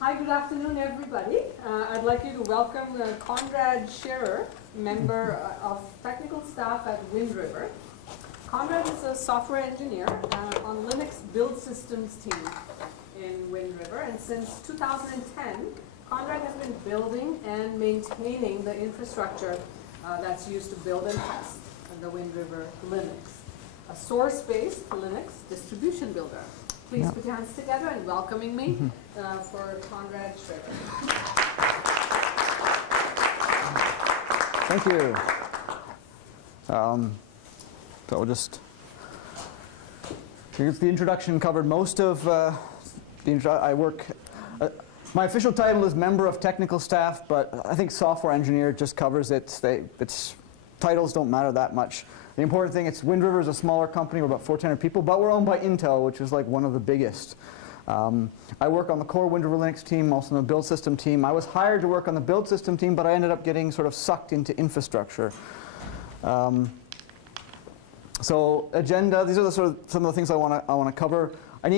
Hi, good afternoon, everybody. I'd like you to welcome Konrad Scherer, member of technical staff at Wind River. Konrad is a software engineer on Linux build systems team in Wind River, and since 2010, Konrad has been building and maintaining the infrastructure that's used to build and test the Wind River Linux, a source-based Linux distribution builder. Please put your hands together and welcoming me for Konrad Scherer. Thank you. So we'll just, here's the introduction, covered most of the I work, my official title is member of technical staff, but I think software engineer just covers it. Titles don't matter that much. The important thing, Wind River is a smaller company, we're about 1,400 people, but we're owned by Intel, which is like one of the biggest. I work on the core Wind River Linux team, also on the build system team. I was hired to work on the build system team, but I ended up getting sort of sucked into infrastructure. So agenda, these are the sort of some of the things I want to cover. I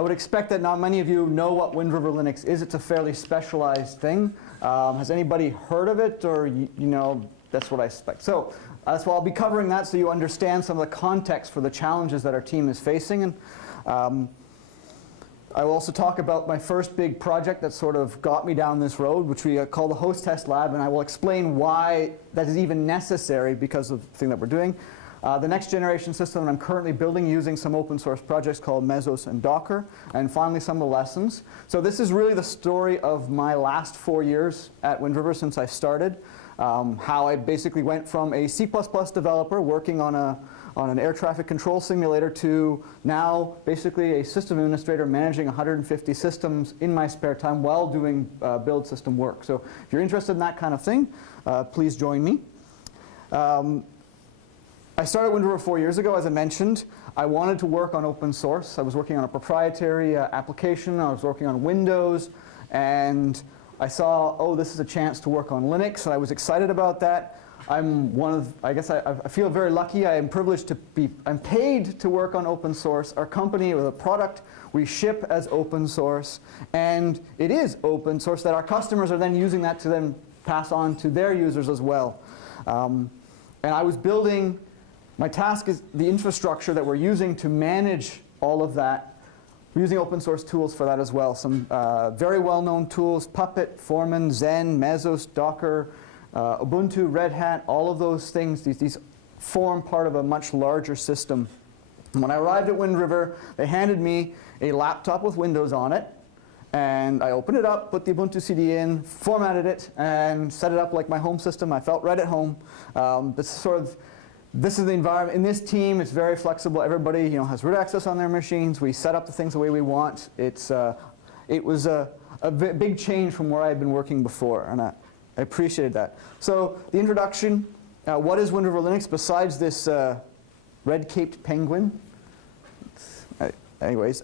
would expect that not many of you know what Wind River Linux is. It's a fairly specialized thing. Has anybody heard of it, or you know? That's what I suspect. So I'll be covering that so you understand some of the context for the challenges that our team is facing. And I will also talk about my first big project that sort of got me down this road, which we call the Host Test Lab, and I will explain why that is even necessary because of the thing that we're doing. The next generation system that I'm currently building using some open source projects called Mesos and Docker, and finally some of the lessons. So this is really the story of my last 4 years at Wind River since I started. How I basically went from a C++ developer working on an air traffic control simulator to now basically a system administrator managing 150 systems in my spare time while doing build system work. So if you're interested in that kind of thing, please join me. I started Wind River 4 years ago, as I mentioned. I wanted to work on open source. I was working on a proprietary application. I was working on Windows, and I saw, oh, this is a chance to work on Linux, and I was excited about that. I feel very lucky. I am privileged I'm paid to work on open source. Our company with a product we ship as open source, and it is open source that our customers are then using that to then pass on to their users as well. And I was building, my task is the infrastructure that we're using to manage all of that. We're using open source tools for that as well. Some very well-known tools, Puppet, Foreman, Zen, Mesos, Docker, Ubuntu, Red Hat, all of those things, these form part of a much larger system. And when I arrived at Wind River, they handed me a laptop with Windows on it, and I opened it up, put the Ubuntu CD in, formatted it, and set it up like my home system. I felt right at home. This is the environment. In this team, it's very flexible. Everybody has root access on their machines. We set up the things the way we want. It was a big change from where I had been working before, and I appreciated that. So the introduction, what is Wind River Linux besides this red-caped penguin? Anyways,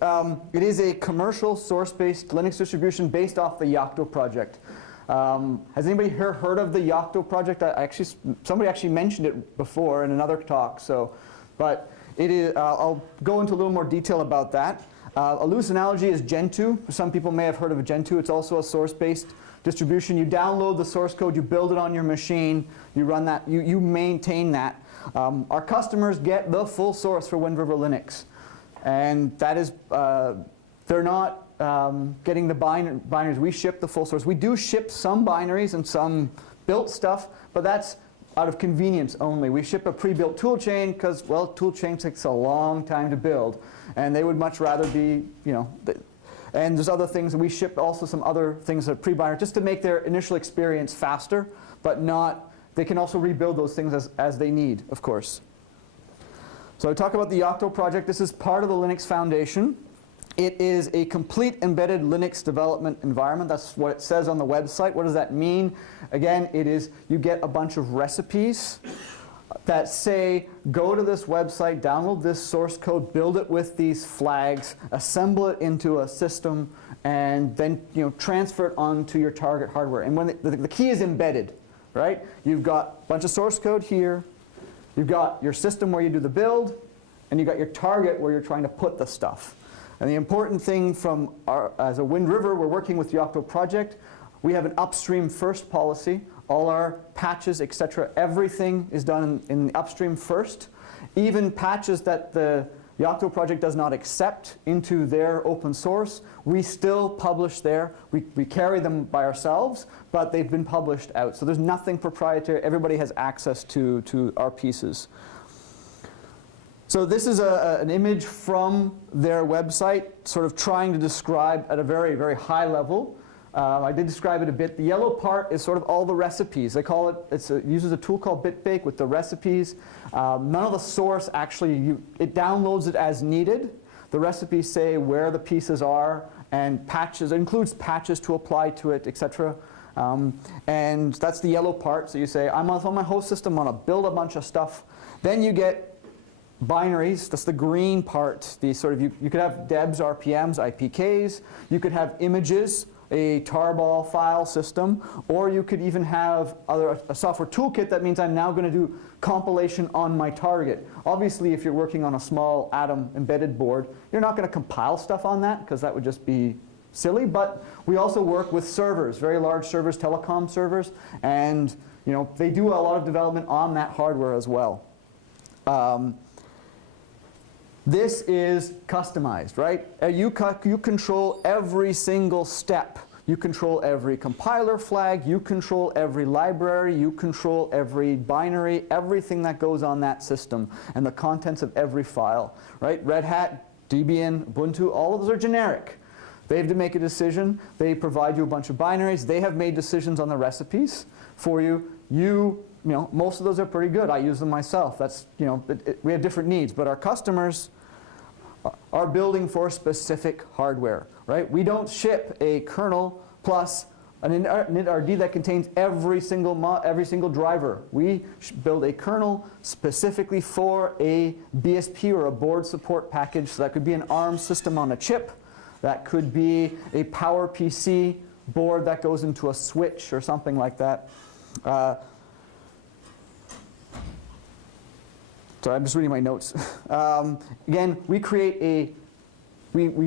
it is a commercial source-based Linux distribution based off the Yocto project. Has anybody here heard of the Yocto project? Somebody actually mentioned it before in another talk. But it is. I'll go into a little more detail about that. A loose analogy is Gentoo. Some people may have heard of Gentoo. It's also a source-based distribution. You download the source code, you build it on your machine, you run that, you maintain that. Our customers get the full source for Wind River Linux, and that is they're not getting the binaries. We ship the full source. We do ship some binaries and some built stuff, but that's out of convenience only. We ship a pre-built tool chain because, well, tool chain takes a long time to build, and they would much rather be, and there's other things. We ship also some other things that are pre-binary just to make their initial experience faster, but not, they can also rebuild those things as they need, of course. So I talk about the Yocto project. This is part of the Linux Foundation. It is a complete embedded Linux development environment. That's what it says on the website. What does that mean? Again, it is you get a bunch of recipes that say, go to this website, download this source code, build it with these flags, assemble it into a system, and then transfer it onto your target hardware. And when the key is embedded, right? You've got a bunch of source code here. You've got your system where you do the build, and you've got your target where you're trying to put the stuff. And the important thing from as a Wind River, we're working with the Yocto project. We have an upstream first policy. All our patches, etc., everything is done in the upstream first. Even patches that the Yocto project does not accept into their open source, we still publish there. We carry them by ourselves, but they've been published out. So there's nothing proprietary. Everybody has access to our pieces. So this is an image from their website, sort of trying to describe at a very, very high level. I did describe it a bit. The yellow part is sort of all the recipes. They call it, it uses a tool called BitBake with the recipes. None of the source actually, it downloads it as needed. The recipes say where the pieces are and patches, it includes patches to apply to it, etc. And that's the yellow part. So you say, I'm on my host system, I want to build a bunch of stuff. Then you get binaries, that's the green part. The sort of, you could have DEBs, RPMs, IPKs. You could have images, a tarball file system, or you could even have a software toolkit that means I'm now going to do compilation on my target. Obviously, if you're working on a small Atom embedded board, you're not going to compile stuff on that because that would just be silly. But we also work with servers, very large servers, telecom servers, and they do a lot of development on that hardware as well. This is customized, right? You control every single step. You control every compiler flag. You control every library. You control every binary, everything that goes on that system, and the contents of every file, right? Red Hat, Debian, Ubuntu, all of those are generic. They have to make a decision. They provide you a bunch of binaries. They have made decisions on the recipes for you. Most of those are pretty good. I use them myself. That's, we have different needs, but our customers are building for specific hardware, right? We don't ship a kernel plus an initRD that contains every single driver. We build a kernel specifically for a BSP or a board support package. So that could be an ARM system on a chip. That could be a PowerPC board that goes into a switch or something like that. So I'm just reading my notes. Again, we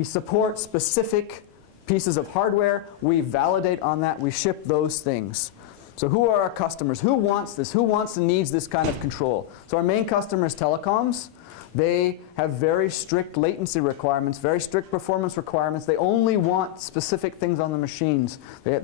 support specific pieces of hardware. We validate on that. We ship those things. So who are our customers? Who wants this? Who wants and needs this kind of control? So our main customer is telecoms. They have very strict latency requirements, very strict performance requirements. They only want specific things on the machines. They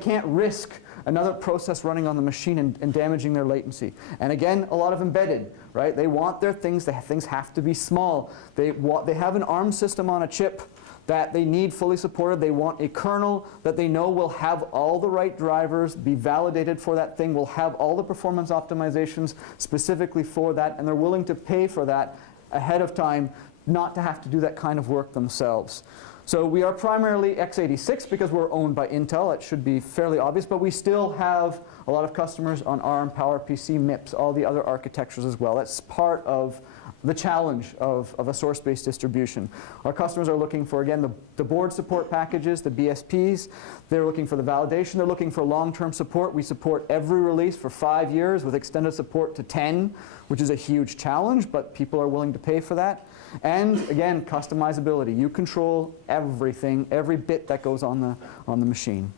can't risk another process running on the machine and damaging their latency. And again, a lot of embedded, right? They want their things, things have to be small. They have an ARM system on a chip that they need fully supported. They want a kernel that they know will have all the right drivers, be validated for that thing, will have all the performance optimizations specifically for that, and they're willing to pay for that ahead of time, not to have to do that kind of work themselves. So we are primarily x86 because we're owned by Intel. It should be fairly obvious, but we still have a lot of customers on ARM, PowerPC, MIPS, all the other architectures as well. That's part of the challenge of a source-based distribution. Our customers are looking for, again, the board support packages, the BSPs. They're looking for the validation. They're looking for long-term support. We support every release for 5 years with extended support to 10, which is a huge challenge, but people are willing to pay for that. And again, customizability. You control everything, every bit that goes on the machine.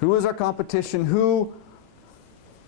Who is our competition? You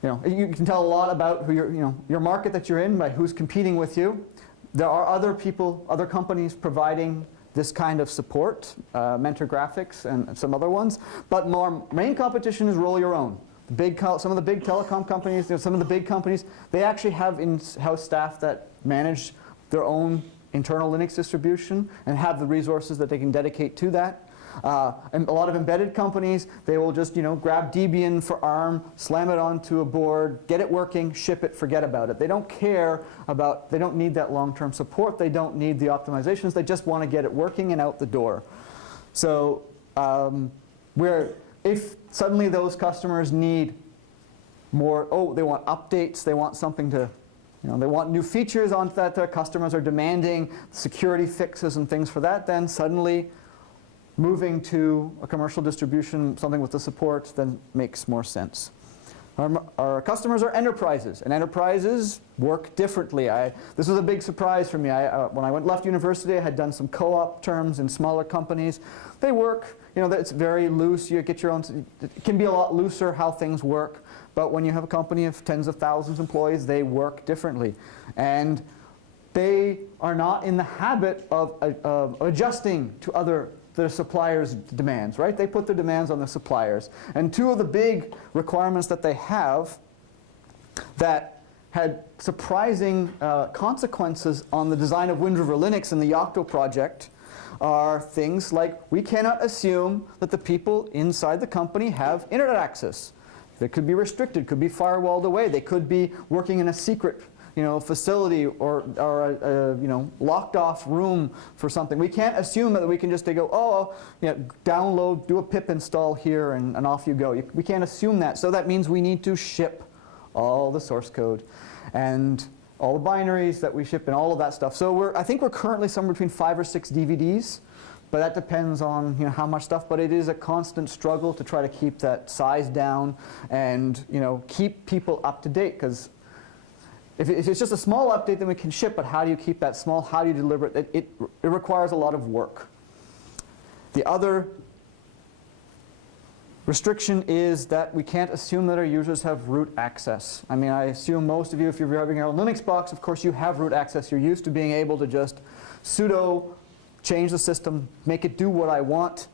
can tell a lot about who your market that you're in by who's competing with you. There are other companies providing this kind of support, Mentor Graphics and some other ones. But main competition is roll your own. Some of the big telecom companies, some of the big companies, they actually have in-house staff that manage their own internal Linux distribution and have the resources that they can dedicate to that. And a lot of embedded companies, they will just grab Debian for ARM, slam it onto a board, get it working, ship it, forget about it. They don't care about, they don't need that long-term support, they don't need the optimizations, they just want to get it working and out the door. So if suddenly those customers need more, they want updates, they want something to, they want new features on that their customers are demanding, security fixes and things for that, then suddenly moving to a commercial distribution, something with the support, then makes more sense. Our customers are enterprises, and enterprises work differently. This was a big surprise for me. When I left university, I had done some co-op terms in smaller companies. They work, it's very loose. You get your own, it can be a lot looser how things work, but when you have a company of tens of thousands of employees, they work differently. And they are not in the habit of adjusting to the suppliers' demands, right? They put their demands on the suppliers. And two of the big requirements that they have that had surprising consequences on the design of Wind River Linux and the Yocto project are things like we cannot assume that the people inside the company have internet access. They could be restricted, could be firewalled away. They could be working in a secret facility or a locked off room for something. We can't assume that we can just go, download, do a pip install here, and off you go. We can't assume that. So that means we need to ship all the source code and all the binaries that we ship and all of that stuff. So I think we're currently somewhere between 5 or 6 DVDs, but that depends on how much stuff. But it is a constant struggle to try to keep that size down and keep people up to date, because if it's just a small update, then we can ship, but how do you keep that small? How do you deliver it? It requires a lot of work. The other restriction is that we can't assume that our users have root access. I mean, I assume most of you, if you're having your own Linux box, of course you have root access. You're used to being able to just sudo change the system, make it do what I want.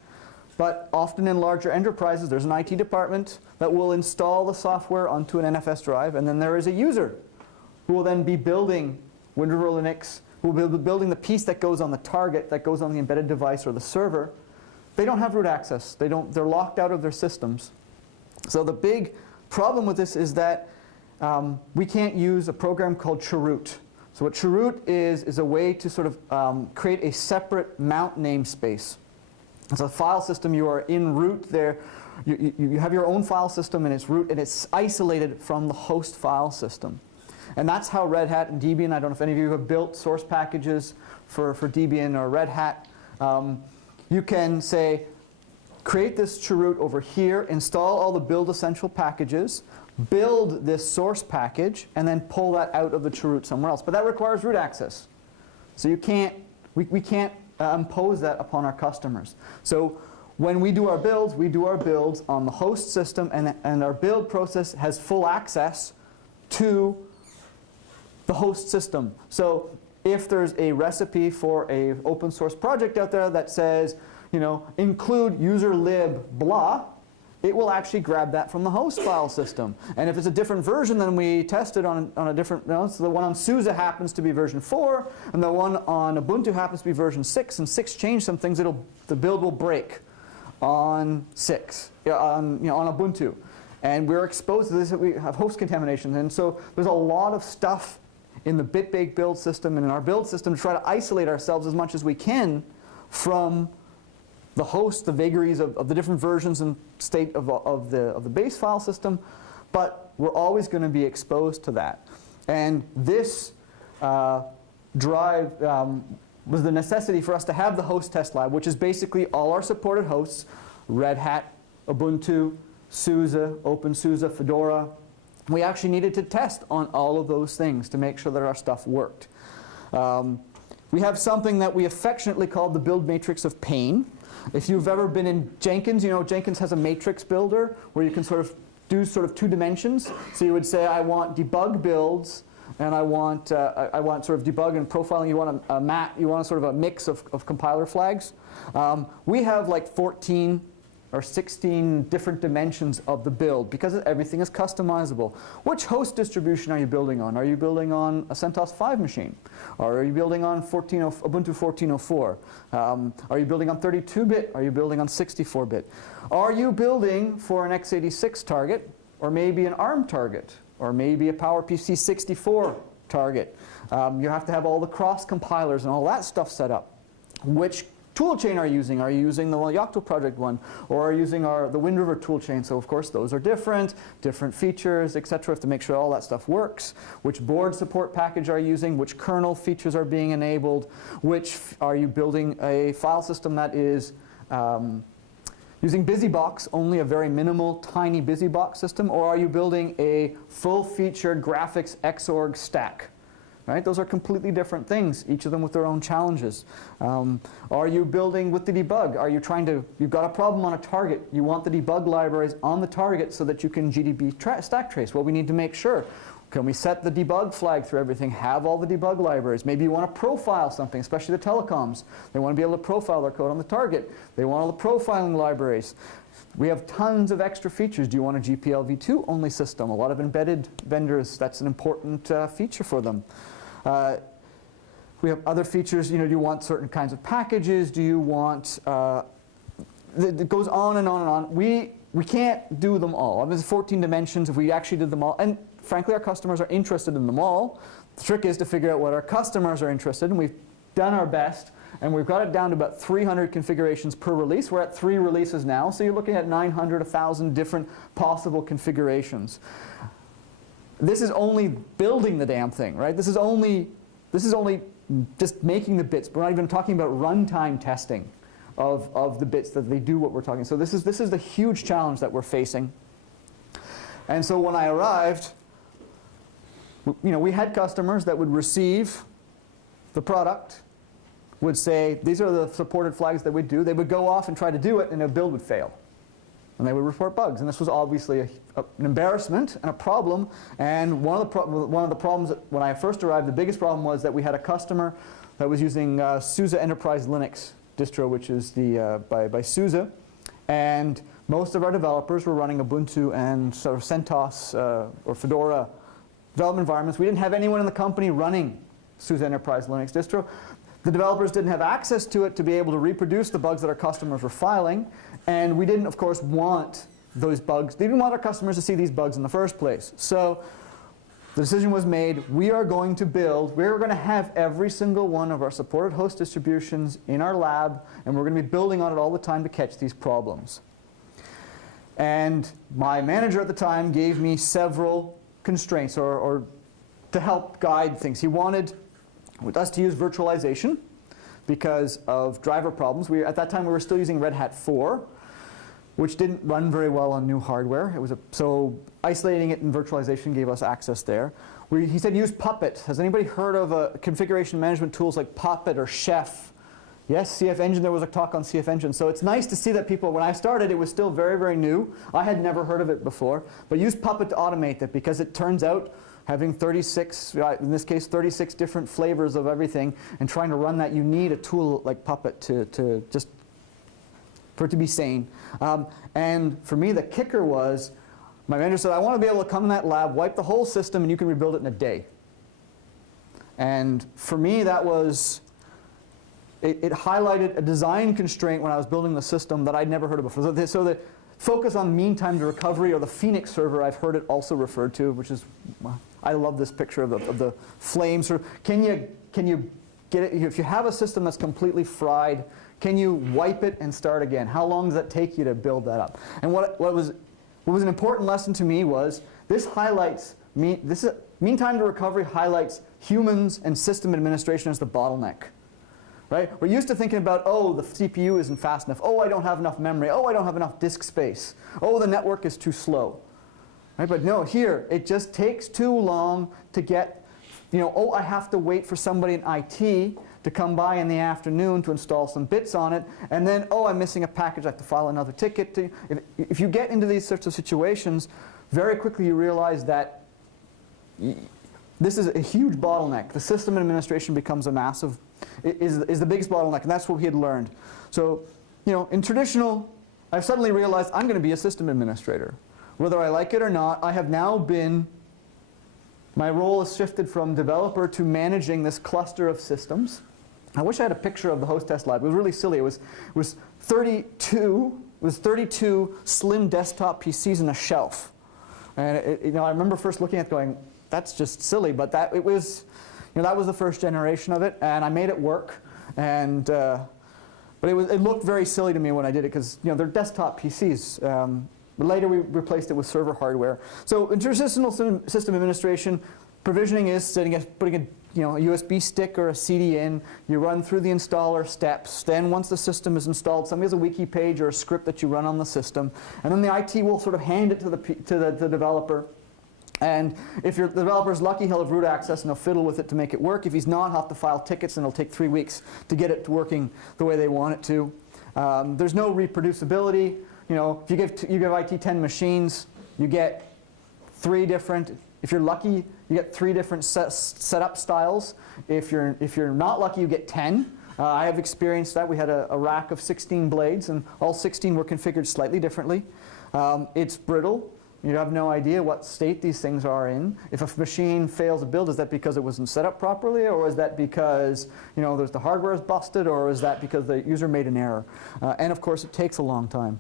But often in larger enterprises, there's an IT department that will install the software onto an NFS drive, and then there is a user who will then be building Wind River Linux, who will be building the piece that goes on the target, that goes on the embedded device or the server. They don't have root access. They're locked out of their systems. So the big problem with this is that we can't use a program called chroot. So what chroot is a way to sort of create a separate mount namespace. It's a file system. You are in root there. You have your own file system, and it's root, and it's isolated from the host file system. And that's how Red Hat and Debian, I don't know if any of you have built source packages for Debian or Red Hat. You can say, create this chroot over here, install all the build essential packages, build this source package, and then pull that out of the chroot somewhere else. But that requires root access. So we can't impose that upon our customers. So when we do our builds on the host system, and our build process has full access to the host system. So if there's a recipe for an open source project out there that says, include user lib blah, it will actually grab that from the host file system. And if it's a different version than we tested on a different, so the one on SUSE happens to be version 4, and the one on Ubuntu happens to be version 6, and 6 changed some things, the build will break on 6, on Ubuntu. And we're exposed to this, we have host contamination. And so there's a lot of stuff in the bit-baked build system and in our build system to try to isolate ourselves as much as we can from the host, the vagaries of the different versions and state of the base file system, but we're always going to be exposed to that. And this drive was the necessity for us to have the host test lab, which is basically all our supported hosts, Red Hat, Ubuntu, SUSE, OpenSUSE, Fedora. We actually needed to test on all of those things to make sure that our stuff worked. We have something that we affectionately call the build matrix of pain. If you've ever been in Jenkins, Jenkins has a matrix builder where you can do 2 dimensions. So you would say, I want debug builds, and I want debug and profiling. You want a mix of compiler flags. We have like 14 or 16 different dimensions of the build because everything is customizable. Which host distribution are you building on? Are you building on a CentOS 5 machine? Or are you building on Ubuntu 14.04? Are you building on 32-bit? Are you building on 64-bit? Are you building for an x86 target, or maybe an ARM target, or maybe a PowerPC 64 target? You have to have all the cross compilers and all that stuff set up. Which toolchain are you using? Are you using the Yocto project one, or are you using the Wind River toolchain? So of course those are different features, etc. Have to make sure all that stuff works. Which board support package are you using? Which kernel features are being enabled? Which are you building a file system that is using BusyBox, only a very minimal, tiny BusyBox system, or are you building a full-featured graphics Xorg stack? Right? Those are completely different things, each of them with their own challenges. Are you building with the debug? Are you trying to, you've got a problem on a target, you want the debug libraries on the target so that you can GDB stack trace? Well, we need to make sure. Can we set the debug flag through everything, have all the debug libraries? Maybe you want to profile something, especially the telecoms. They want to be able to profile their code on the target. They want all the profiling libraries. We have tons of extra features. Do you want a GPL v2 only system? A lot of embedded vendors, that's an important feature for them. We have other features, do you want certain kinds of packages? Do you want, it goes on and on and on. We can't do them all. I mean, there's 14 dimensions if we actually did them all. And frankly, our customers are interested in them all. The trick is to figure out what our customers are interested in. We've done our best, and we've got it down to about 300 configurations per release. We're at 3 releases now, so you're looking at 900, 1,000 different possible configurations. This is only building the damn thing, right? This is only just making the bits. We're not even talking about runtime testing of the bits that they do what we're talking. So this is the huge challenge that we're facing. And so when I arrived, we had customers that would receive the product, would say, these are the supported flags that we'd do. They would go off and try to do it, and their build would fail. And they would report bugs. And this was obviously an embarrassment and a problem. And one of the problems that when I first arrived, the biggest problem was that we had a customer that was using SUSE Enterprise Linux distro, which is by SUSE. And most of our developers were running Ubuntu and sort of CentOS or Fedora development environments. We didn't have anyone in the company running SUSE Enterprise Linux distro. The developers didn't have access to it to be able to reproduce the bugs that our customers were filing. And we didn't, of course, want those bugs. They didn't want our customers to see these bugs in the first place. So the decision was made, we're going to have every single one of our supported host distributions in our lab, and we're going to be building on it all the time to catch these problems. And my manager at the time gave me several constraints or to help guide things. He wanted us to use virtualization because of driver problems. At that time, we were still using Red Hat 4, which didn't run very well on new hardware. So isolating it in virtualization gave us access there. He said use Puppet. Has anybody heard of configuration management tools like Puppet or Chef? Yes, CF Engine, there was a talk on CF Engine. So it's nice to see that people, when I started, it was still very, very new. I had never heard of it before. But use Puppet to automate that, because it turns out having 36, in this case, 36 different flavors of everything, and trying to run that, you need a tool like Puppet for it to be sane. And for me, the kicker was, my manager said, I want to be able to come in that lab, wipe the whole system, and you can rebuild it in a day. And for me, that was, it highlighted a design constraint when I was building the system that I'd never heard of before. So the focus on mean time to recovery, or the Phoenix server, I've heard it also referred to, which is, I love this picture of the flames. Can you get it, if you have a system that's completely fried, can you wipe it and start again? How long does that take you to build that up? And what was an important lesson to me was this highlights, mean time to recovery highlights humans and system administration as the bottleneck. Right? We're used to thinking about, oh, the CPU isn't fast enough. Oh, I don't have enough memory. Oh, I don't have enough disk space. Oh, the network is too slow. Right? But no, here, it just takes too long to get, oh, I have to wait for somebody in IT to come by in the afternoon to install some bits on it, and then, oh, I'm missing a package, I have to file another ticket. If you get into these sorts of situations, very quickly you realize that this is a huge bottleneck. The system administration becomes a massive, is the biggest bottleneck, and that's what we had learned. So, in traditional, I've suddenly realized I'm going to be a system administrator. Whether I like it or not, I have now my role has shifted from developer to managing this cluster of systems. I wish I had a picture of the host test lab. It was really silly. It was 32 slim desktop PCs in a shelf. And I remember first looking at it going, that's just silly, but that was the first generation of it, and I made it work. And but it looked very silly to me when I did it, because they're desktop PCs. But later we replaced it with server hardware. So in traditional system administration, provisioning is putting a USB stick or a CD in, you run through the installer steps, then once the system is installed, somebody has a wiki page or a script that you run on the system, and then the IT will sort of hand it to the developer. And if the developer's lucky, he'll have root access and he'll fiddle with it to make it work. If he's not, he'll have to file tickets and it'll take 3 weeks to get it working the way they want it to. There's no reproducibility. If you give IT 10 machines, you get 3 different. If you're lucky, you get 3 different setup styles. If you're not lucky, you get 10. I have experienced that. We had a rack of 16 blades, and all 16 were configured slightly differently. It's brittle. You have no idea what state these things are in. If a machine fails a build, is that because it wasn't set up properly, or is that because the hardware is busted, or is that because the user made an error? And of course, it takes a long time.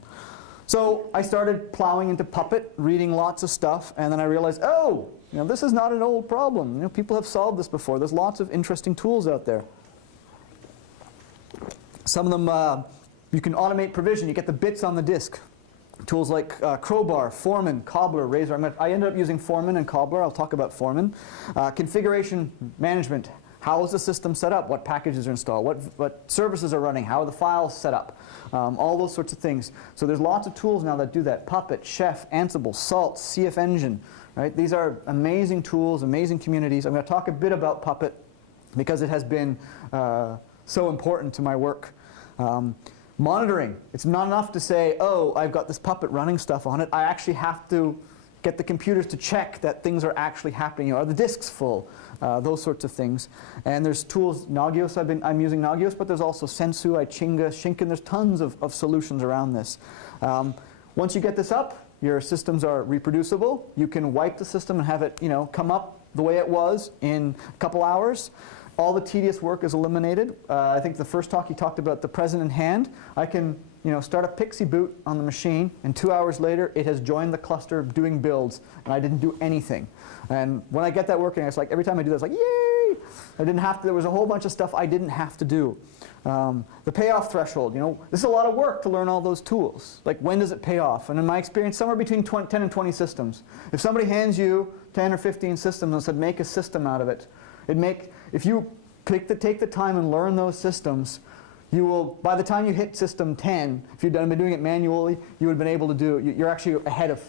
So I started plowing into Puppet, reading lots of stuff, and then I realized, oh, this is not an old problem. People have solved this before. There's lots of interesting tools out there. Some of them, you can automate provision. You get the bits on the disk. Tools like Crowbar, Foreman, Cobbler, Razor. I ended up using Foreman and Cobbler. I'll talk about Foreman. Configuration management. How is the system set up? What packages are installed? What services are running? How are the files set up? All those sorts of things. So there's lots of tools now that do that. Puppet, Chef, Ansible, Salt, CF Engine. Right? These are amazing tools, amazing communities. I'm going to talk a bit about Puppet because it has been so important to my work. Monitoring. It's not enough to say, oh, I've got this Puppet running stuff on it. I actually have to get the computers to check that things are actually happening. Are the disks full? Those sorts of things. And there's tools, Nagios, I'm using Nagios, but there's also Sensu, Ichinga, Shinken. There's tons of solutions around this. Once you get this up, your systems are reproducible. You can wipe the system and have it come up the way it was in a couple hours. All the tedious work is eliminated. I think the first talk he talked about the present in hand. I can start a Pixie boot on the machine, and 2 hours later it has joined the cluster doing builds, and I didn't do anything. And when I get that working, it's like every time I do that, it's like, yay! I didn't have to. There was a whole bunch of stuff I didn't have to do. The payoff threshold. This is a lot of work to learn all those tools. Like, when does it pay off? And in my experience, somewhere between 10 and 20 systems. If somebody hands you 10 or 15 systems and said, make a system out of it, if you take the time and learn those systems, you will, by the time you hit system 10, if you've been doing it manually, you would have been able to do it. You're actually ahead of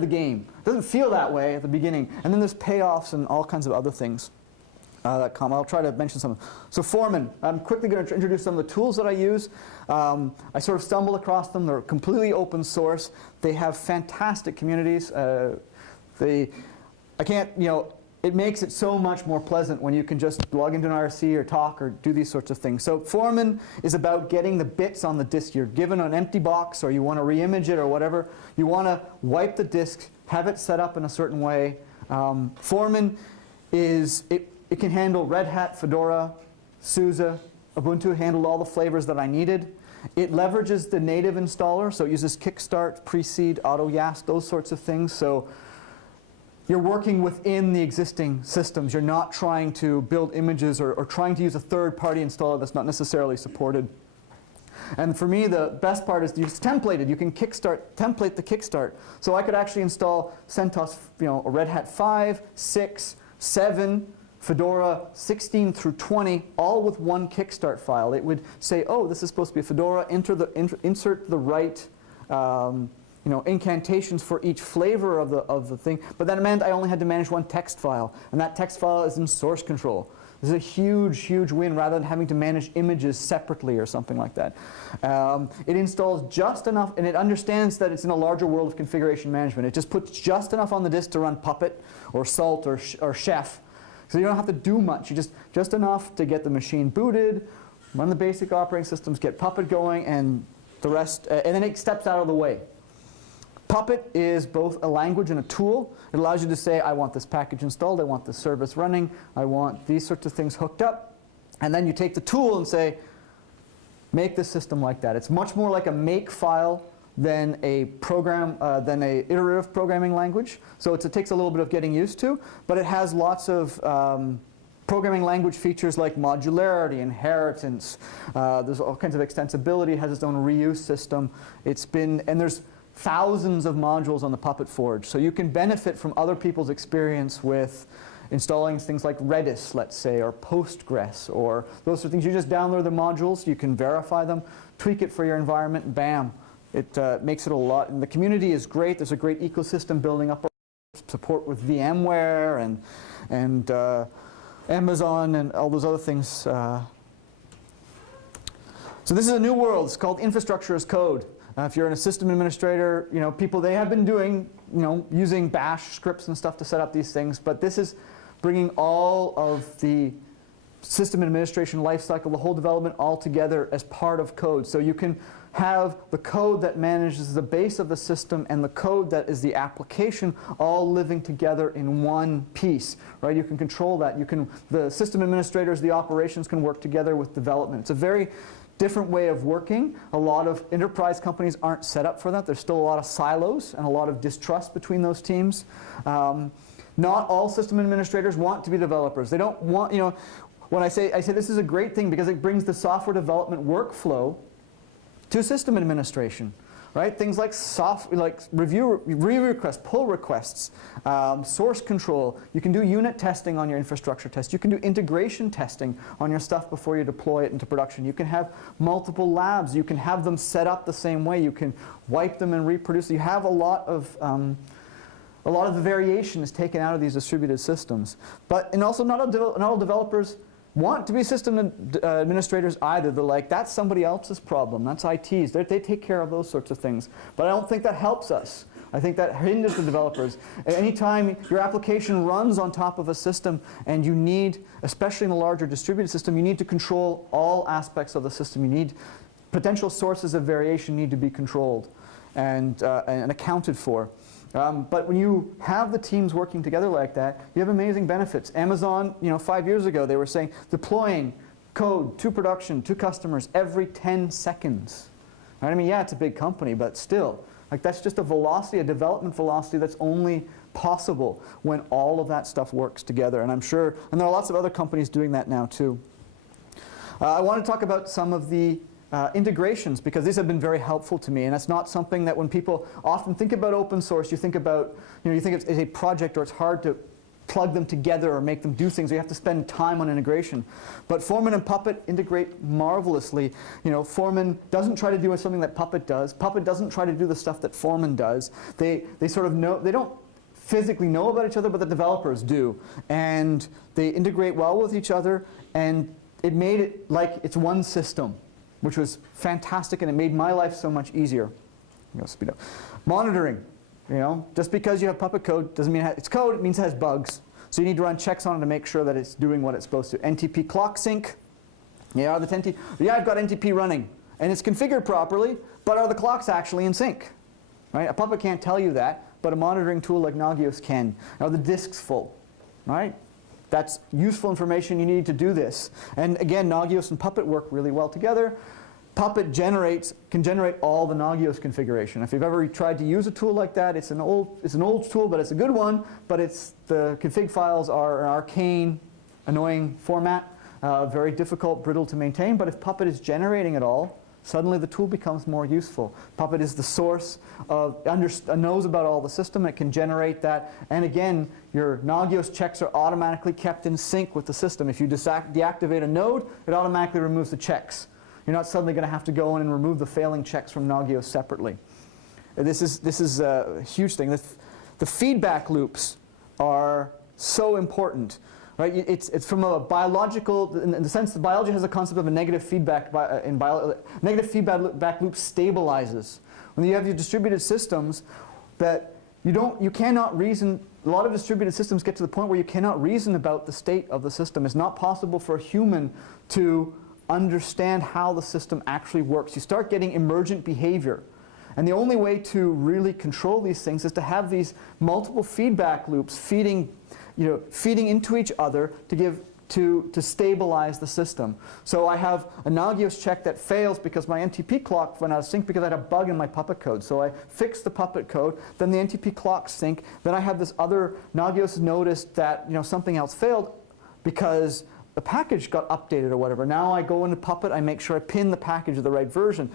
the game. It doesn't feel that way at the beginning. And then there's payoffs and all kinds of other things that come. I'll try to mention some of them. So Foreman, I'm quickly going to introduce some of the tools that I use. I sort of stumbled across them. They're completely open source. They have fantastic communities. It makes it so much more pleasant when you can just log into an IRC or talk or do these sorts of things. So Foreman is about getting the bits on the disk. You're given an empty box, or you want to re-image it or whatever. You want to wipe the disk, have it set up in a certain way. Foreman it can handle Red Hat, Fedora, SUSE, Ubuntu. Handled all the flavors that I needed. It leverages the native installer, so it uses Kickstart, Preseed, AutoYast, those sorts of things. So you're working within the existing systems. You're not trying to build images or trying to use a third-party installer that's not necessarily supported. And for me, the best part is it's templated. You can template the Kickstart. So I could actually install CentOS, a Red Hat 5, 6, 7, Fedora 16 through 20, all with one Kickstart file. It would say, oh, this is supposed to be a Fedora. Insert the right incantations for each flavor of the thing. But that meant I only had to manage one text file, and that text file is in source control. This is a huge, huge win rather than having to manage images separately or something like that. It installs just enough, and it understands that it's in a larger world of configuration management. It just puts just enough on the disk to run Puppet or Salt or Chef. So you don't have to do much. You just enough to get the machine booted, run the basic operating systems, get Puppet going, and the rest, and then it steps out of the way. Puppet is both a language and a tool. It allows you to say, I want this package installed, I want this service running, I want these sorts of things hooked up. And then you take the tool and say, make this system like that. It's much more like a make file than a iterative programming language. So it takes a little bit of getting used to, but it has lots of programming language features like modularity, inheritance. There's all kinds of extensibility. It has its own reuse system. And there's thousands of modules on the Puppet Forge. So you can benefit from other people's experience with installing things like Redis, let's say, or Postgres, or those sort of things. You just download the modules, you can verify them, tweak it for your environment, and bam. It makes it a lot. And the community is great. There's a great ecosystem building up, support with VMware and Amazon and all those other things. So this is a new world. It's called infrastructure as code. If you're a system administrator, people, they have been doing, using bash scripts and stuff to set up these things, but this is bringing all of the system administration lifecycle, the whole development all together as part of code. So you can have the code that manages the base of the system and the code that is the application all living together in one piece, right? You can control that. The system administrators, the operations can work together with development. It's a very different way of working. A lot of enterprise companies aren't set up for that. There's still a lot of silos and a lot of distrust between those teams. Not all system administrators want to be developers. They don't want, when I say this is a great thing because it brings the software development workflow to system administration, right? Things like review requests, pull requests, source control. You can do unit testing on your infrastructure test. You can do integration testing on your stuff before you deploy it into production. You can have multiple labs. You can have them set up the same way. You can wipe them and reproduce. You have a lot of the variation is taken out of these distributed systems. And also not all developers want to be system administrators either. They're like, that's somebody else's problem. That's IT's. They take care of those sorts of things. But I don't think that helps us. I think that hinders the developers. Anytime your application runs on top of a system and you need, especially in a larger distributed system, you need to control all aspects of the system. You need potential sources of variation need to be controlled and accounted for. But when you have the teams working together like that, you have amazing benefits. Amazon, 5 years ago, they were saying deploying code to production, to customers every 10 seconds. Right? I mean, yeah, it's a big company, but still, that's just a development velocity that's only possible when all of that stuff works together. And I'm sure, and there are lots of other companies doing that now too. I want to talk about some of the integrations, because these have been very helpful to me, and it's not something that when people often think about open source, you think about, you think it's a project or it's hard to plug them together or make them do things. You have to spend time on integration. But Foreman and Puppet integrate marvelously. Foreman doesn't try to do something that Puppet does. Puppet doesn't try to do the stuff that Foreman does. They sort of know, they don't physically know about each other, but the developers do. And they integrate well with each other, and it made it like it's one system, which was fantastic, and it made my life so much easier. I'm going to speed up. Monitoring. Just because you have Puppet code doesn't mean it's code, it means it has bugs. So you need to run checks on it to make sure that it's doing what it's supposed to. NTP clock sync. Yeah, I've got NTP running, and it's configured properly, but are the clocks actually in sync? Right? A Puppet can't tell you that, but a monitoring tool like Nagios can. Are the disks full? Right? That's useful information. You need to do this. And again, Nagios and Puppet work really well together. Puppet can generate all the Nagios configuration. If you've ever tried to use a tool like that, it's an old tool, but it's a good one. But the config files are an arcane, annoying format, very difficult, brittle to maintain. But if Puppet is generating it all, suddenly the tool becomes more useful. Puppet is the source knows about all the system. It can generate that. And again, your Nagios checks are automatically kept in sync with the system. If you deactivate a node, it automatically removes the checks. You're not suddenly going to have to go in and remove the failing checks from Nagios separately. This is a huge thing. The feedback loops are so important. Right? It's from a biological, in the sense that biology has a concept of a negative feedback. Negative feedback loop stabilizes. When you have your distributed systems, that you cannot reason. A lot of distributed systems get to the point where you cannot reason about the state of the system. It's not possible for a human to understand how the system actually works. You start getting emergent behavior. And the only way to really control these things is to have these multiple feedback loops feeding into each other to stabilize the system. So I have a Nagios check that fails because my NTP clock went out of sync because I had a bug in my Puppet code. So I fix the Puppet code, then the NTP clock sync, then I have this other Nagios noticed that something else failed because the package got updated or whatever. Now I go into Puppet, I make sure I pin the package to the right version.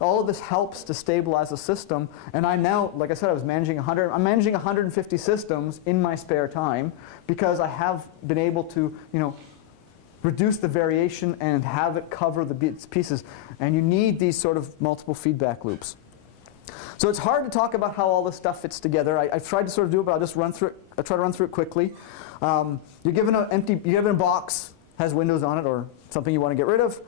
All of this helps to stabilize the system. And I'm now, like I said, I'm managing 150 systems in my spare time because I have been able to, reduce the variation and have it cover the pieces. And you need these sort of multiple feedback loops. So it's hard to talk about how all this stuff fits together. I've tried to sort of do it, but I'll just run through it. I'll try to run through it quickly. You're given a box, has windows on it, or something you want to get rid of.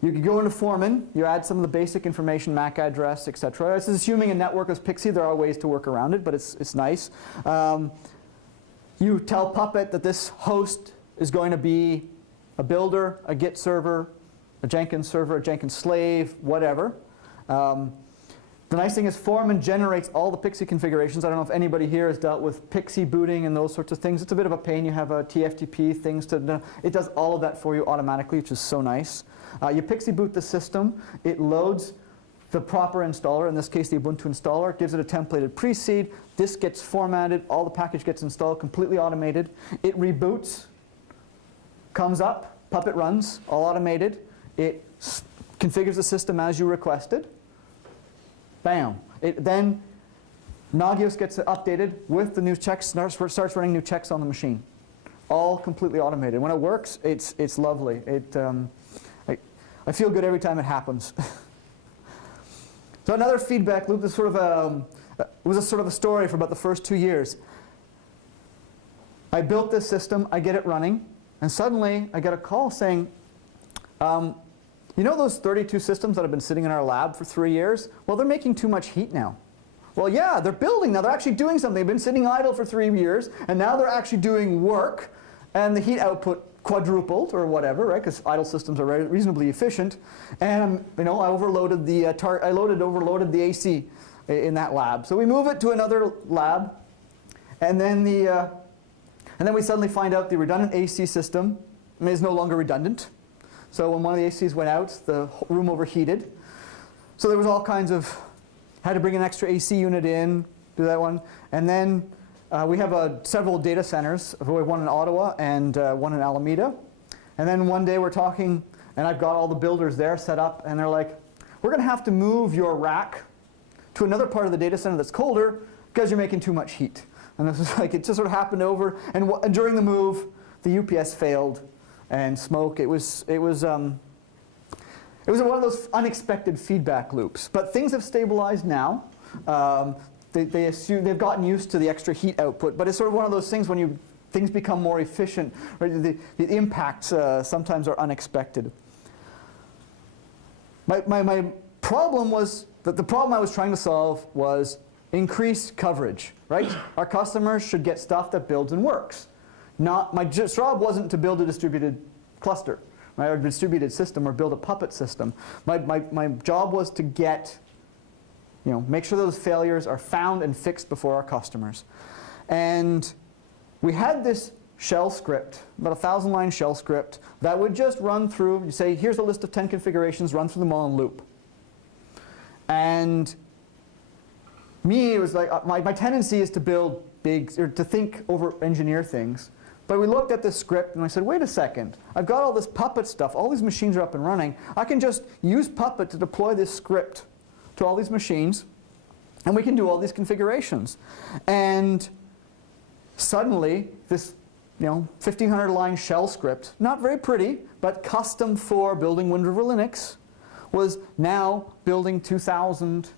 You can go into Foreman. You add some of the basic information, MAC address, etc. This is assuming a network is Pixie. There are ways to work around it, but it's nice. You tell Puppet that this host is going to be a builder, a Git server, a Jenkins server, a Jenkins slave, whatever. The nice thing is Foreman generates all the Pixie configurations. I don't know if anybody here has dealt with Pixie booting and those sorts of things. It's a bit of a pain. You have a TFTP things to. It does all of that for you automatically, which is so nice. You Pixie boot the system. It loads the proper installer, in this case the Ubuntu installer, gives it a templated pre-seed. This gets formatted. All the package gets installed, completely automated. It reboots, comes up, Puppet runs, all automated. It configures the system as you requested. Bam. Then Nagios gets updated with the new checks, starts running new checks on the machine. All completely automated. When it works, it's lovely. I feel good every time it happens. So another feedback loop. This sort of was a sort of a story for about the first 2 years. I built this system. I get it running, and suddenly I get a call saying, you know those 32 systems that have been sitting in our lab for 3 years? Well, they're making too much heat now. Well, yeah, they're building now. They're actually doing something. They've been sitting idle for 3 years, and now they're actually doing work, and the heat output quadrupled or whatever, right? Because idle systems are reasonably efficient. And I overloaded overloaded the AC in that lab. So we move it to another lab, and then we suddenly find out the redundant AC system is no longer redundant. So when one of the ACs went out, the room overheated. So there was all kinds of, had to bring an extra AC unit in, do that one. And then we have several data centers, one in Ottawa and one in Alameda. And then one day we're talking, and I've got all the builders there set up, and they're like, we're going to have to move your rack to another part of the data center that's colder because you're making too much heat. And this is like, it just sort of happened over, and during the move, the UPS failed. And smoke. It was one of those unexpected feedback loops. But things have stabilized now. They've gotten used to the extra heat output. But it's sort of one of those things when things become more efficient. Right? The impacts sometimes are unexpected. My problem was that the problem I was trying to solve was increased coverage. Right? Our customers should get stuff that builds and works. My job wasn't to build a distributed cluster, right, or a distributed system, or build a Puppet system. My job was to make sure those failures are found and fixed before our customers. And we had this shell script, about 1,000-line shell script, that would just run through, you say, here's a list of 10 configurations, run through them all in loop. And me, it was like, my tendency is to build big, or to think over engineer things. But we looked at this script and I said, wait a second, I've got all this Puppet stuff, all these machines are up and running. I can just use Puppet to deploy this script to all these machines, and we can do all these configurations. And suddenly, this 1,500-line shell script, not very pretty, but custom for building Wind River Linux, was now building 2,000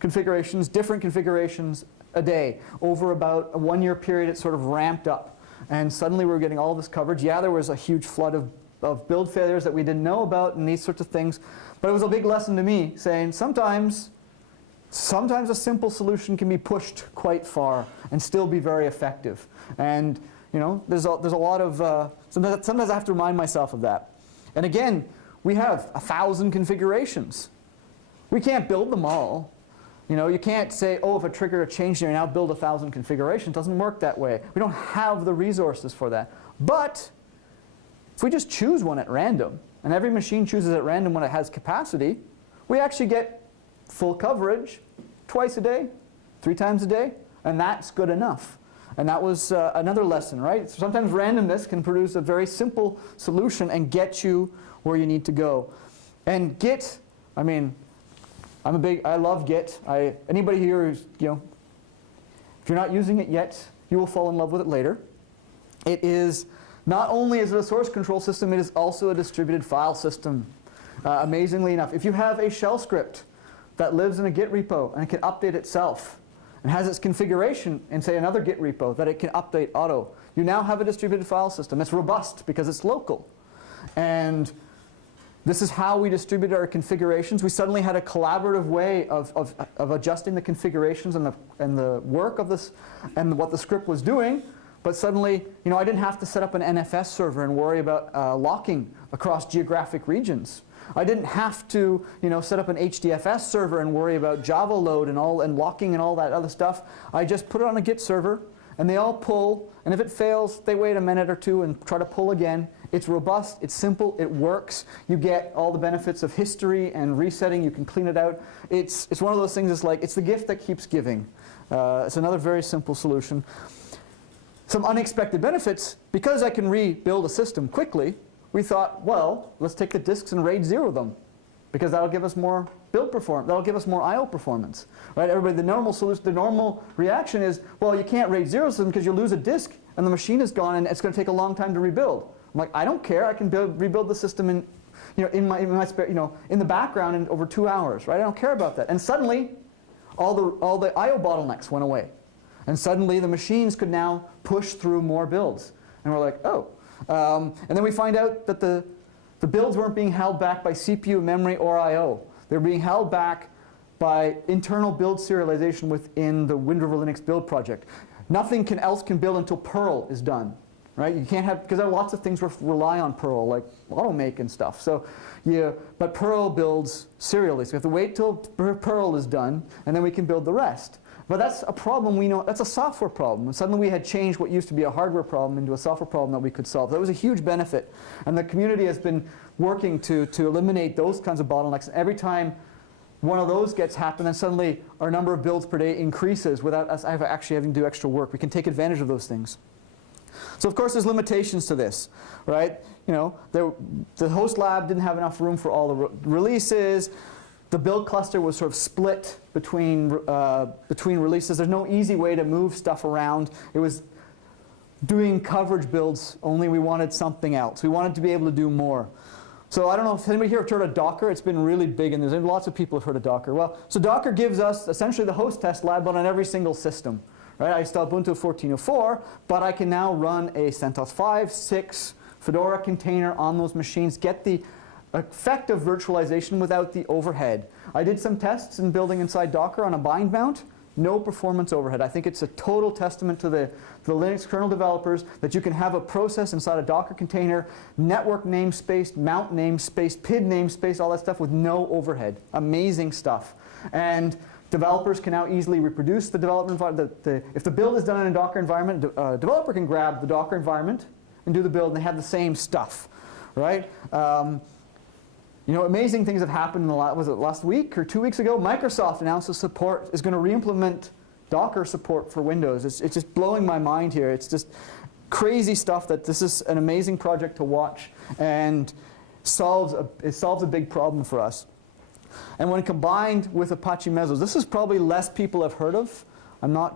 configurations, different configurations a day. Over about a 1-year period, it sort of ramped up. And suddenly we were getting all this coverage. Yeah, there was a huge flood of build failures that we didn't know about and these sorts of things. But it was a big lesson to me, saying sometimes a simple solution can be pushed quite far and still be very effective. And there's a lot of, sometimes I have to remind myself of that. And again, we have 1,000 configurations. We can't build them all. You can't say, oh, if I trigger a change here, now build 1,000 configurations. It doesn't work that way. We don't have the resources for that. But if we just choose one at random, and every machine chooses at random when it has capacity, we actually get full coverage twice a day, 3 times a day, and that's good enough. And that was another lesson, right? Sometimes randomness can produce a very simple solution and get you where you need to go. And Git, I mean, I love Git. Anybody here who's, if you're not using it yet, you will fall in love with it later. It is, not only is it a source control system, it is also a distributed file system. Amazingly enough, if you have a shell script that lives in a Git repo and it can update itself, and has its configuration in, say, another Git repo that it can update auto, you now have a distributed file system. It's robust because it's local. And this is how we distributed our configurations. We suddenly had a collaborative way of adjusting the configurations and the work of this and what the script was doing. But suddenly, I didn't have to set up an NFS server and worry about locking across geographic regions. I didn't have to, set up an HDFS server and worry about Java load and locking and all that other stuff. I just put it on a Git server, and they all pull. And if it fails, they wait a minute or two and try to pull again. It's robust. It's simple. It works. You get all the benefits of history and resetting. You can clean it out. It's one of those things. It's the gift that keeps giving. It's another very simple solution. Some unexpected benefits, because I can rebuild a system quickly. We thought, well, let's take the disks and RAID 0 them, because that'll give us more build performance. That'll give us more I/O performance, right? Everybody, the normal solution, the normal reaction is, well, you can't RAID 0 them because you lose a disk and the machine is gone and it's going to take a long time to rebuild. I'm like, I don't care. I can rebuild the system in the background in over 2 hours, right? I don't care about that. And suddenly, all the I/O bottlenecks went away, and suddenly the machines could now push through more builds. And we're like, oh. And then we find out that the builds weren't being held back by CPU, memory, or I/O. They're being held back by internal build serialization within the Wind River Linux build project. Nothing else can build until Perl is done, right? You can't have, because there are lots of things that rely on Perl, like automake and stuff. So, but Perl builds serially. So we have to wait till Perl is done, and then we can build the rest. But that's a problem we know, that's a software problem. And suddenly we had changed what used to be a hardware problem into a software problem that we could solve. That was a huge benefit. And the community has been working to eliminate those kinds of bottlenecks. And every time one of those gets happened, then suddenly our number of builds per day increases without us actually having to do extra work. We can take advantage of those things. So of course there's limitations to this, right? The host lab didn't have enough room for all the releases. The build cluster was sort of split between releases. There's no easy way to move stuff around. It was doing coverage builds, only we wanted something else. We wanted to be able to do more. So I don't know if anybody here has heard of Docker. It's been really big, and there's lots of people have heard of Docker. Well, so Docker gives us essentially the host test lab, but on every single system. Right? I installed Ubuntu 14.04, but I can now run a CentOS 5, 6, Fedora container on those machines, get the effect of virtualization without the overhead. I did some tests in building inside Docker on a bind mount. No performance overhead. I think it's a total testament to the Linux kernel developers that you can have a process inside a Docker container, network namespace, mount namespace, PID namespace, all that stuff with no overhead. Amazing stuff. And developers can now easily reproduce the development environment. If the build is done in a Docker environment, a developer can grab the Docker environment and do the build, and they have the same stuff, right? Amazing things have happened in last week or 2 weeks ago. Microsoft announced the support is going to re-implement Docker support for Windows. It's just blowing my mind here. It's just crazy stuff that this is an amazing project to watch, and it solves a big problem for us. And when combined with Apache Mesos, this is probably less people have heard of.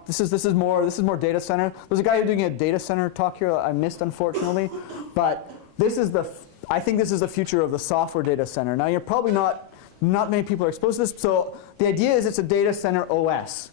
This is more data center. There's a guy doing a data center talk here that I missed, unfortunately, but I think this is the future of the software data center. Now, you're probably not many people are exposed to this. So the idea is it's a data center OS.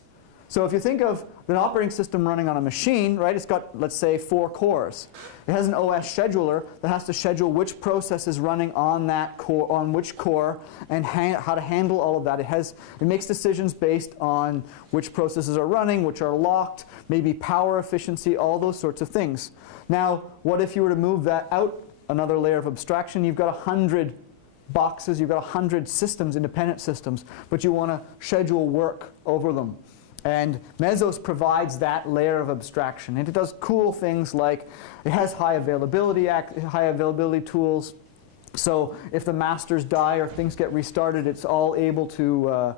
So if you think of an operating system running on a machine, right, it's got, let's say, 4 cores. It has an OS scheduler that has to schedule which process is running on that core, on which core, and how to handle all of that. It makes decisions based on which processes are running, which are locked, maybe power efficiency, all those sorts of things. Now, what if you were to move that out another layer of abstraction? You've got 100 boxes, you've got 100 systems, independent systems, but you want to schedule work over them. And Mesos provides that layer of abstraction. And it does cool things like it has high availability tools. So if the masters die or things get restarted, it's all able to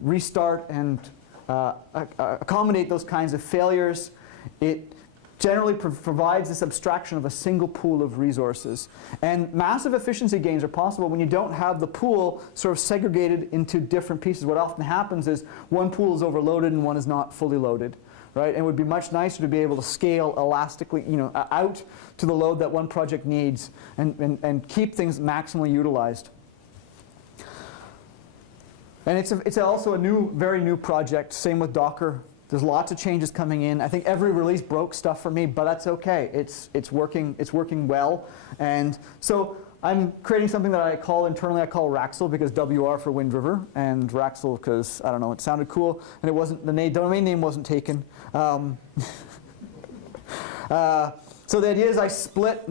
restart and accommodate those kinds of failures. It generally provides this abstraction of a single pool of resources. And massive efficiency gains are possible when you don't have the pool sort of segregated into different pieces. What often happens is one pool is overloaded and one is not fully loaded. Right? And it would be much nicer to be able to scale elastically, out to the load that one project needs and keep things maximally utilized. And it's also a very new project. Same with Docker. There's lots of changes coming in. I think every release broke stuff for me, but that's okay. It's working well. And so I'm creating something that I call Raxel, because WR for Wind River, and Raxel because, I don't know, it sounded cool, and it wasn't, the domain name wasn't taken. So the idea is I split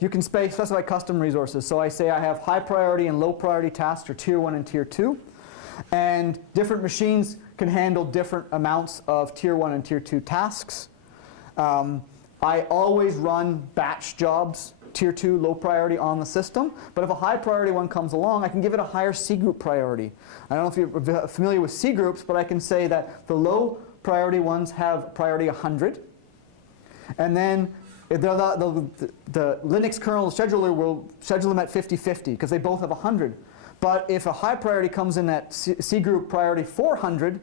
you can specify custom resources. So I say I have high priority and low priority tasks, or tier 1 and tier 2. And different machines can handle different amounts of tier 1 and tier 2 tasks. I always run batch jobs, tier 2, low priority on the system. But if a high priority one comes along, I can give it a higher C group priority. I don't know if you're familiar with C groups, but I can say that the low priority ones have priority 100. And then the Linux kernel scheduler will schedule them at 50-50 because they both have 100. But if a high priority comes in at C group priority 400,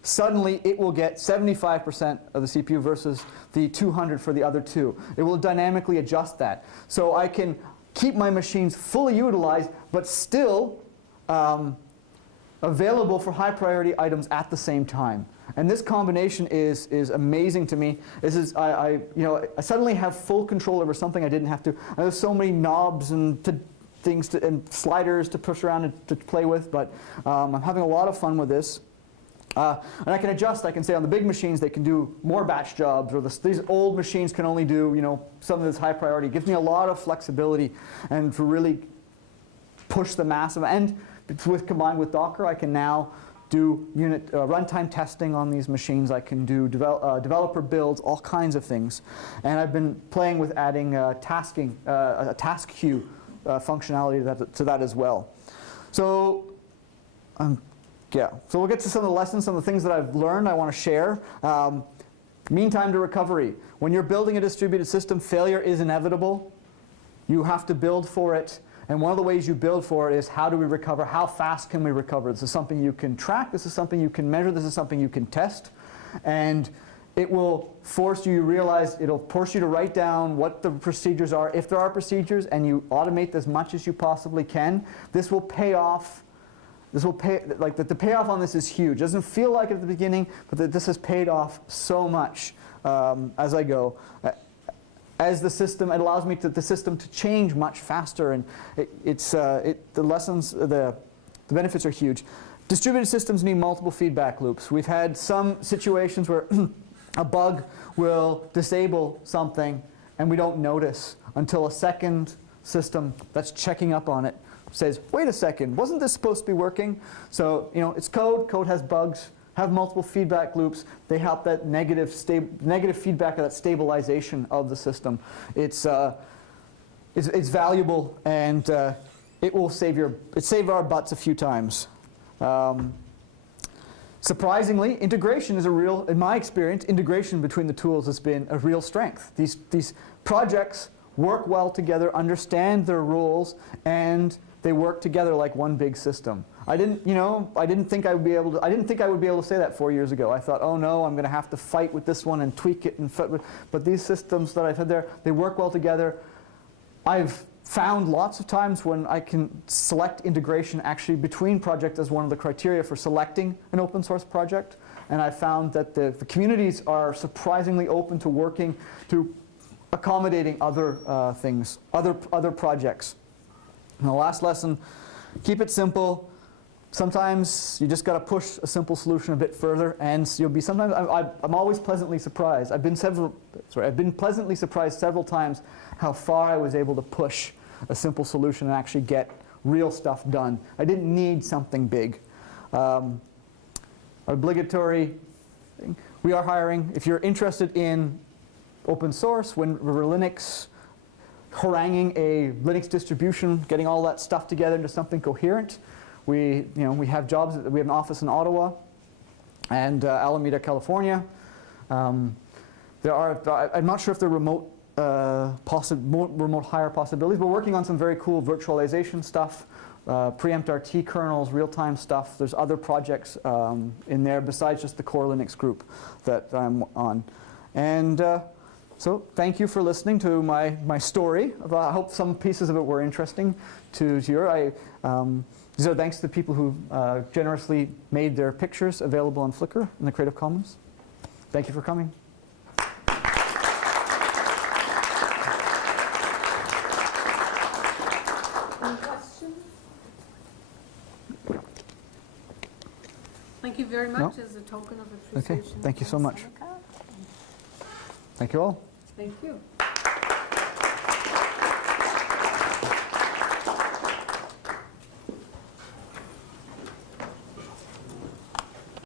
suddenly it will get 75% of the CPU versus the 200 for the other two. It will dynamically adjust that. So I can keep my machines fully utilized, but still available for high priority items at the same time. And this combination is amazing to me. I suddenly have full control over something I didn't have to. And there's so many knobs and things and sliders to push around and to play with, but I'm having a lot of fun with this. And I can adjust. I can say on the big machines they can do more batch jobs, or these old machines can only do some of this high priority. It gives me a lot of flexibility and to really push the massive. And combined with Docker, I can now do runtime testing on these machines. I can do developer builds, all kinds of things. And I've been playing with adding a task queue functionality to that as well. So. Yeah, so we'll get to some of the lessons, some of the things that I've learned I want to share. Mean time to recovery. When you're building a distributed system, failure is inevitable. You have to build for it. And one of the ways you build for it is, how do we recover? How fast can we recover? This is something you can track. This is something you can measure. This is something you can test. And it will force you it'll force you to write down what the procedures are, if there are procedures, and you automate as much as you possibly can. This will pay off. The payoff on this is huge. It doesn't feel like it at the beginning, but this has paid off so much as I go. As the system, it allows me the system to change much faster, and the benefits are huge. Distributed systems need multiple feedback loops. We've had some situations where a bug will disable something, and we don't notice until a second system that's checking up on it says, wait a second, wasn't this supposed to be working? So, it's code. Code has bugs, have multiple feedback loops. They help that negative feedback, of that stabilization of the system. It's valuable, and it will saved our butts a few times. Surprisingly, integration is in my experience, integration between the tools has been a real strength. These projects work well together, understand their roles, and they work together like one big system. I didn't think I would be able to say that 4 years ago. I thought, oh no, I'm going to have to fight with this one and tweak it, but these systems that I've had there, they work well together. I've found lots of times when I can select integration actually between projects as one of the criteria for selecting an open source project, and I found that the communities are surprisingly open to working to accommodating other things, other projects. And the last lesson, keep it simple. Sometimes you just got to push a simple solution a bit further, and you'll be I'm always pleasantly surprised. I've been pleasantly surprised several times how far I was able to push a simple solution and actually get real stuff done. I didn't need something big. Obligatory thing. We are hiring. If you're interested in open source, Wind River Linux, haranguing a Linux distribution, getting all that stuff together into something coherent. We have jobs. We have an office in Ottawa. and Alameda, California. I'm not sure if they're remote hire possibilities. We're working on some very cool virtualization stuff, preempt RT kernels, real-time stuff. There's other projects in there besides just the core Linux group that I'm on. And so thank you for listening to my story. I hope some pieces of it were interesting to you. These are thanks to the people who generously made their pictures available on Flickr in the Creative Commons. Thank you for coming. Any questions? Thank you very much as a token of appreciation. Okay, thank you so much. Seneca. Thank you all. Thank you.